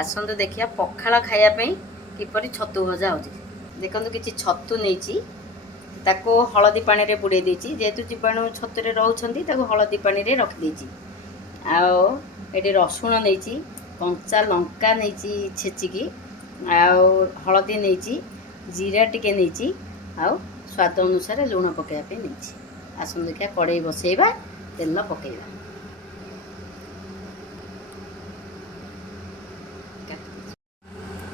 आसतु देखिया पखाला खायापी किपरि छतु भजा हो। देखो किसी छतु नहीं ताको हलदी पानी रे बुड़े देछि जेहेतु जीवाणु छतुरे रहउछंती ताको हलदी पानी रे रख देछि। आओ एटी रसुण नहीं कंचा लंका नहीं छेचिकी आओ हलदी नहीं जीरा टिके नहीं आओ स्वाद अनुसार लुण पकाइबा नहीं। आसतु देखिया कड़ाई बसैबा तेल पकईबा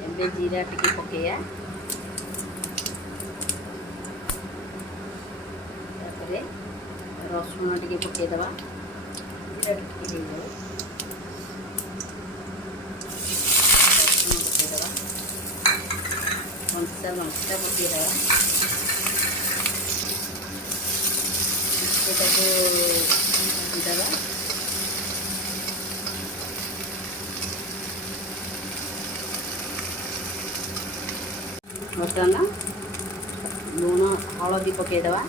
एबे जीरा टिके पकैया तापरे रसुण टिके पकईदबा जीरा टिके देइबा रसुण पकईदबा कंचा लंका पकईदबा सेटाको दबा बर्तन लुण हलदी पकईदबा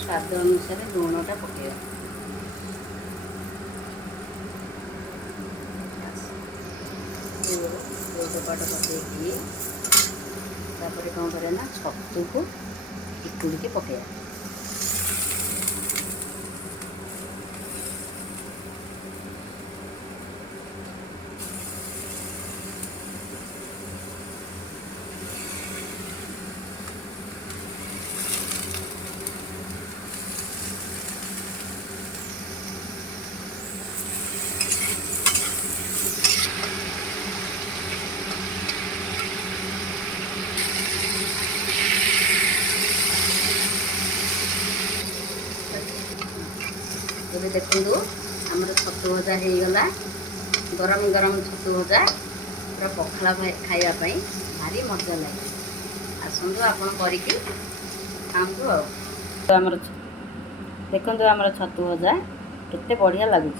स्वाद अनुसार लुणटा पकईबा डबाटा पकईकी तापर कौन करे ना छतु को इकुड़ी के पकईबा ये देखो आमर छतु भजा हो गला गरम गरम छतु भजा पूरा पखाला खाइबापी भारी मजा लगे। आसतु आपण करके खाँतु आमर देखो आमर छतु भजा केते बढ़िया लगुच।